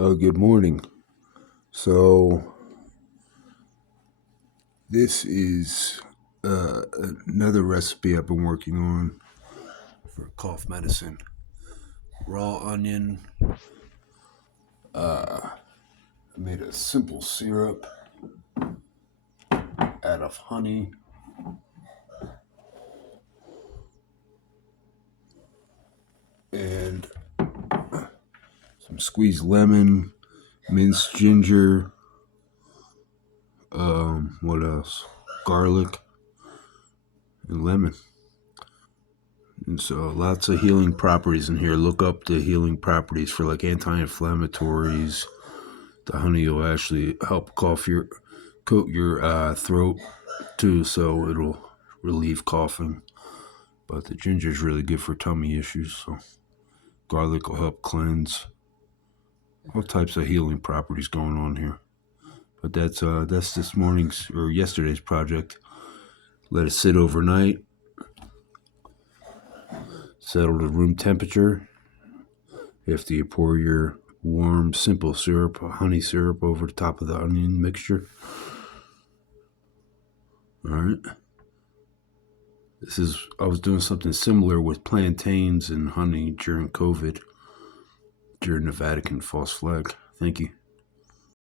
Good morning. So, this is another recipe I've been working on for cough medicine. Raw onion. I made a simple syrup out of honey and some squeezed lemon, minced ginger. What else? Garlic and lemon. And so lots of healing properties in here. Look up the healing properties for like anti-inflammatories. The honey will actually help coat your throat too, so it'll relieve coughing. But the ginger is really good for tummy issues. So garlic will help cleanse. All types of healing properties going on here. But that's this morning's or yesterday's project. Let it sit overnight. Settle to room temperature. After you pour your warm, simple syrup, honey syrup, over the top of the onion mixture. All right. I was doing something similar with plantains and honey during COVID, during the Vatican false flag. Thank you.